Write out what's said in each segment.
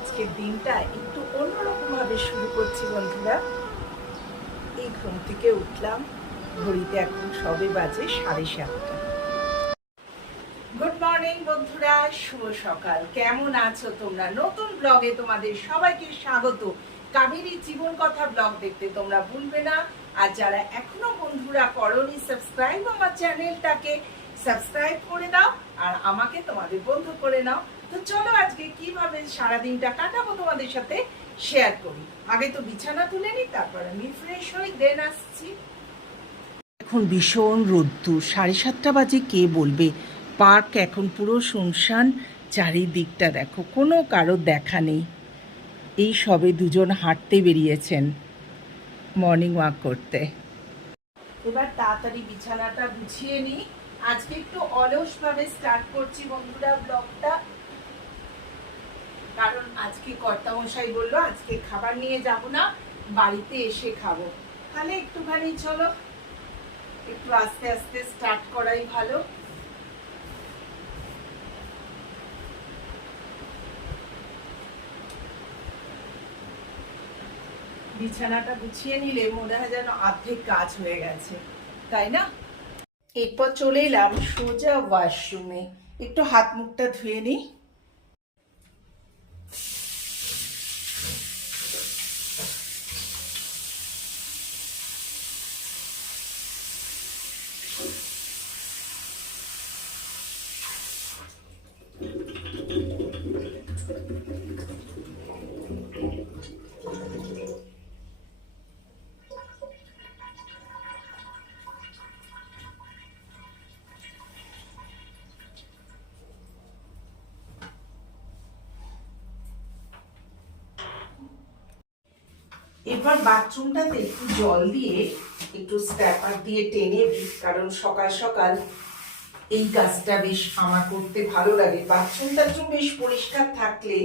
আজকের দিনটা একটু অন্যরকম ভাবে শুরু করছি বন্ধুরা। এই ঘুম থেকে উঠলাম, ঘড়িতে এখন সবে বাজে 7:30। গুড মর্নিং বন্ধুরা, শুভ সকাল। কেমন আছো তোমরা? নতুন ব্লগে তোমাদের সবাইকে স্বাগত। কাবেরী জীবন কথা ব্লগ দেখতে তোমরা ভুলবে না। আর যারা এখনো বন্ধুরা করোনি সাবস্ক্রাইব, আমার চ্যানেলটাকে সাবস্ক্রাইব করে দাও আর আমাকে তোমাদের বন্ধু করে নাও। তো চলো আজকে কিভাবে সারাদিনটা কাটাবো তোমাদের সাথে শেয়ার করি। আগে তো বিছানা তুলে নিই, তারপর আমি ফ্রেশ হই, দেন আসছি। এখন ভীষণ রোদ্দুর, 7:30 বাজে। কে বলবে পার্ক এখন পুরো শুনশান। চারিদিকটা দেখো, কোনো কারোর দেখা নেই। এই সবে দুজন হাঁটতে বেরিয়েছেন মর্নিং ওয়াক করতে। এবার তাড়াতাড়ি বিছানাটা গুছিয়ে নিই। আজকে একটু অলসভাবে স্টার্ট করছি বন্ধুরা ব্লগটা, কারণ আজকে কর্তামশাই বললো আজকে খাবার নিয়ে যাব না, বাড়িতে এসে খাবো। তাহলে একটুখানি চলো একটু আস্তে আস্তে স্টার্ট করাই ভালো। বিছানাটা গুছিয়ে নিলে মনে হয় যেন অর্ধেক কাজ হয়ে গেছে, তাই না? এরপর চলে এলাম সোজা ওয়াশরুমে, একটু হাত মুখটা ধুয়ে নিই। এবার বাথরুমটাতে একটু জল দিয়ে একটু স্ট্যাপার দিয়ে টেনে দিই, কারণ সকাল সকাল এই কাজটা বেশ আমার করতে ভালো লাগে। বাথরুমটা বেশ পরিষ্কার থাকলে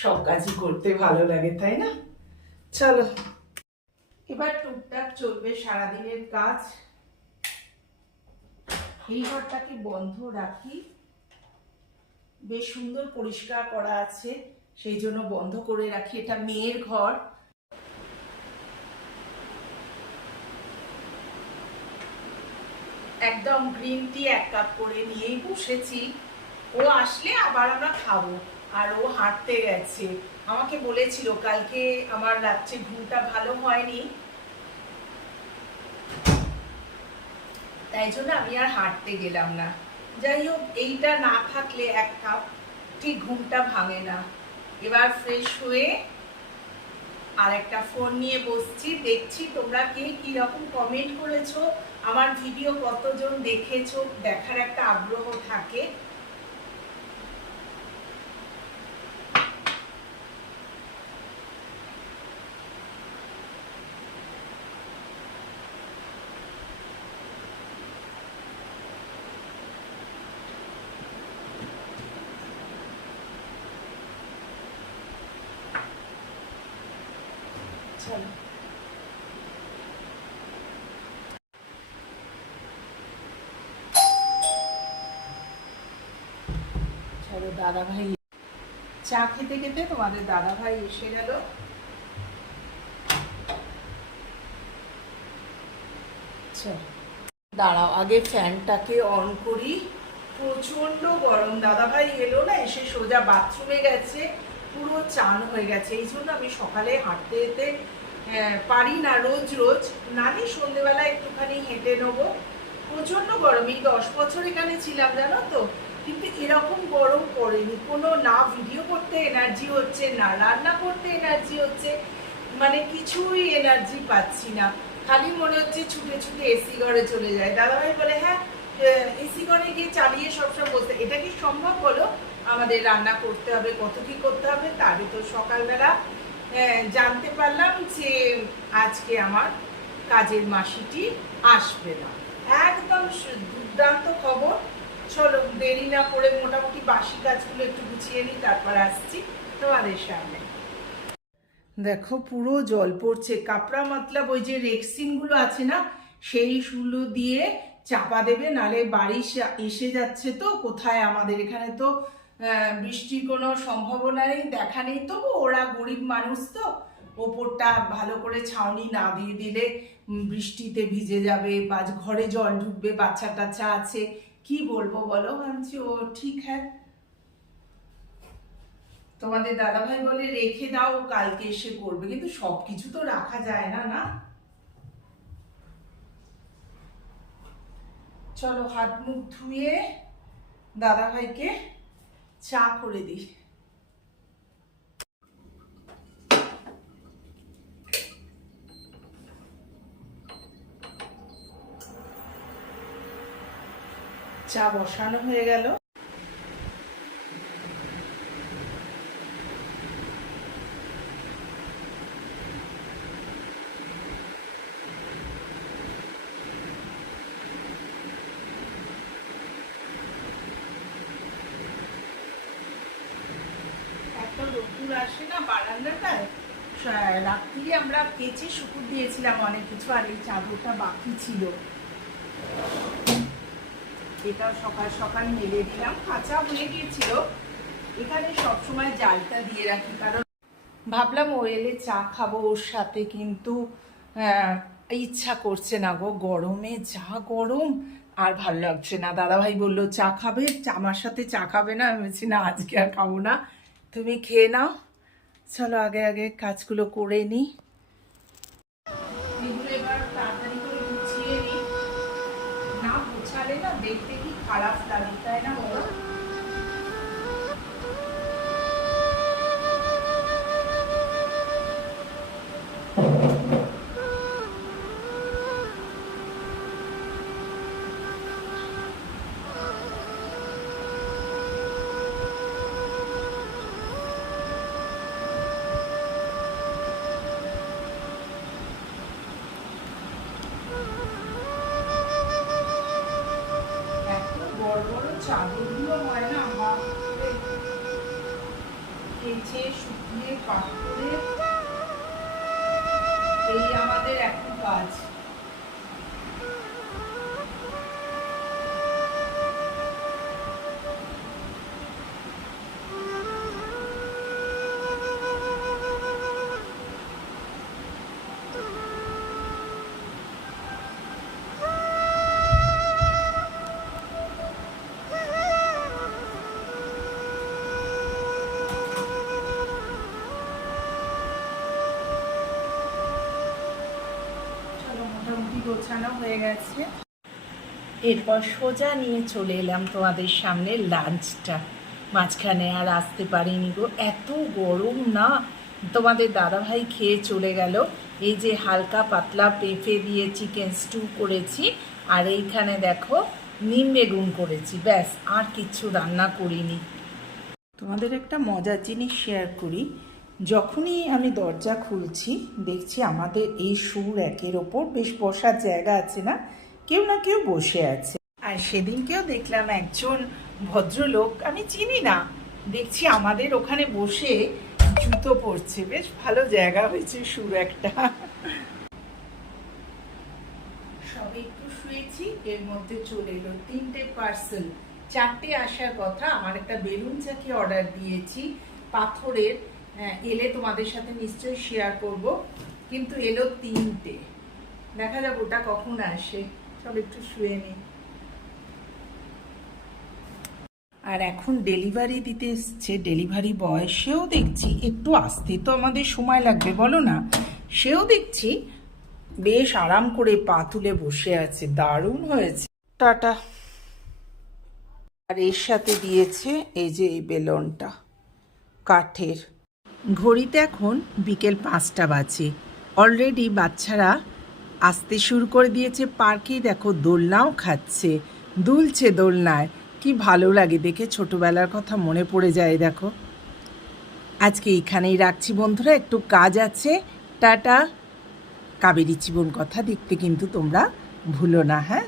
সব কাজই করতে ভালো লাগে, তাই না? চলো এবার টুকটাক চলবে সারাদিনের কাজ। এই ঘরটাকে বন্ধ রাখি, বেশ সুন্দর পরিষ্কার করা আছে, সেই জন্য বন্ধ করে রাখি। এটা মেয়ের ঘর। একদম গ্রিন টি 1 কাপ করে নিয়েই বসেছি। ও আসলে আবার আমরা খাবো। আর ও হাঁটতে গেছে, আমাকে বলেছিল কালকে আমার রাত্রে ঘুমটা ভালো হয়নি, তাই জন্য আমি আর হাঁটতে গেলাম না। যাই হোক, এইটা না থাকলে 1 কাপ ঠিক ঘুমটা ভাঙে না। এবার ফ্রেশ হয়ে আর একটা ফোন নিয়ে বসছি, দেখছি তোমরা কে কি রকম কমেন্ট করেছো, আমার ভিডিও কতজন দেখেছো, দেখার একটা আগ্রহ থাকে। চলো চলো, দাদা ভাই চা খেতে খেতে তোমাদের দাদা ভাই এসে গেল। দাঁড়াও আগে ফ্যানটাকে অন করি, প্রচন্ড গরম। দাদা ভাই এলো না, এসে সোজা বাথরুমে গেছে, পুরো চান হয়ে গেছে। এই জন্য আমি সকালে হাঁটতে যেতে পারি না রোজ রোজ, নালে সন্ধেবেলা একটুখানি হেঁটে নেবো। প্রচন্ড গরম। এই 10 বছর এখানে ছিলাম জানো তো, কিন্তু এরকম গরম পড়েনি কোনো। না ভিডিও করতে এনার্জি হচ্ছে, না রান্না করতে এনার্জি হচ্ছে, মানে কিছুই এনার্জি পাচ্ছি না। খালি মনে হচ্ছে ছুটে ছুটে এসি ঘরে চলে যায়। দাদাভাই বলে হ্যাঁ এসি ঘরে গিয়ে চালিয়ে সবসময় বসতে, এটা কি সম্ভব বলো? আমাদের রান্না করতে হবে, কত কি করতে হবে। তার ভিতর সকালবেলা জানতে পারলাম যে আজকে আমার কাজের মাসিটি আসবে না। একদম দুর্দান্ত খবর। চলো দেরি না করে মোটামুটি বাসি কাজগুলো একটু গুছিয়ে নিই, তারপর আসছি তোমাদের সামনে। দেখো পুরো জল পড়ছে। কাপড়া মতলব ওই যে রেক্সিনগুলো আছে না, সেইগুলো দিয়ে চাপা দেবে, নালে বাড়ি এসে যাচ্ছে। তো কোথায় আমাদের এখানে তো বৃষ্টির কোনো সম্ভাবনা নেই, দেখা নেই, তবু ওরা গরিব মানুষ তো ওপরটা ভালো করে ছাউনি না দিয়ে দিলে বৃষ্টিতে ভিজে যাবে বা ঘরে জল ঢুকবে, বাচ্চা টাচ্চা আছে, কি বলবো বলো। ভাবছি ও ঠিক হ্যাঁ, তোমাদের দাদাভাই বলে রেখে দাও, কালকে এসে করবে, কিন্তু সবকিছু তো রাখা যায় না না। চলো হাত মুখ ধুয়ে দাদাভাইকে চা করে দিই। চা বসানো হয়ে গেল। একটা রোদ্দুর আসে না বারান্দাটায়, রাত্রি আমরা কেচে শুকুর দিয়েছিলাম অনেক কিছু, আর এই চাদরটা বাকি ছিল, এটা সকাল সকাল মেলে দিলাম, কাঁচা হয়ে গিয়েছিল। এখানে সবসময় জালটা দিয়ে রাখি, কারণ ভাবলাম ও এলে চা খাবো ওর সাথে, কিন্তু ইচ্ছা করছে না গো, গরমে যা গরম, আর ভালো লাগছে না। দাদাভাই বললো চা খাবে, আমার সাথে চা খাবে না, আমি বলছি না আজকে আর খাবো না, তুমি খেয়ে নাও। চলো আগে আগে কাজগুলো করে নিই, এগুলো এবার তাড়াতাড়ি করে গুছিয়ে নিই, না গুছালে না দেখতে কি খারাপ লাগে, তাই না বলো। বড় বড় চাদরগুলো হয় না, কেচে শুকিয়ে পাক করে, এই আমাদের এখন কাজ। মোটামুটি গোছানো হয়ে গেছে, এরপর সোজা নিয়ে চলে এলাম তোমাদের সামনে লাঞ্চটা। মাঝখানে আর আসতে পারিনি গো, এত গরম না। তোমাদের দাদাভাই খেয়ে চলে গেল। এই যে হালকা পাতলা পেঁপে দিয়ে চিকেন স্টু করেছি, আর এইখানে দেখো নিম বেগুন করেছি, ব্যাস, আর কিচ্ছু রান্না করিনি। তোমাদের একটা মজার জিনিস শেয়ার করি, যখনই আমি দরজা খুলছি দেখছি আমাদের এই সুর একের ওপর বেশ বসার জায়গা আছে না, কেউ না কেউ বসে আছে। আর সেদিনকেও দেখলাম একজন ভদ্রলোক, আমি চিনি না, দেখছি আমাদের ওখানে বসে জুতো পরছে, বেশ ভালো জায়গা হয়েছে সুর একটা। সবে একটু শুয়েছি, এর মধ্যে চলে এলো 3টে পার্সেল, 4টে আসার কথা। আমার একটা বেলুন চাকি অর্ডার দিয়েছি পাথরের, এলে তোমাদের সাথে নিশ্চয়ই শেয়ার করব, কিন্তু এলো 3টে, দেখা যাক ওটা কখন আসে। সব একটু শুয়ে নিই। আর এখন ডেলিভারি দিতে এসছে ডেলিভারি বয়, সেও দেখছি একটু আসতে তো আমাদের সময় লাগবে বলো না, সেও দেখছি বেশ আরাম করে পা তুলে বসে আছে, দারুণ হয়েছে। টাটা। আর এর সাথে দিয়েছে এই যে এই বেলুনটা কাঠের। ঘড়িতে এখন বিকেল 5টা বাজে, অলরেডি বাচ্চারা আসতে শুরু করে দিয়েছে। পার্কেই দেখো দোলনাও খাচ্ছে, দুলছে দোলনায়, কি ভালো লাগে দেখে, ছোটবেলার কথা মনে পড়ে যায়। দেখো আজকে এইখানেই রাখছি বন্ধুরা, একটু কাজ আছে। টাটা। কাবেরী জীবন কথা দেখতে কিন্তু তোমরা ভুলো না, হ্যাঁ।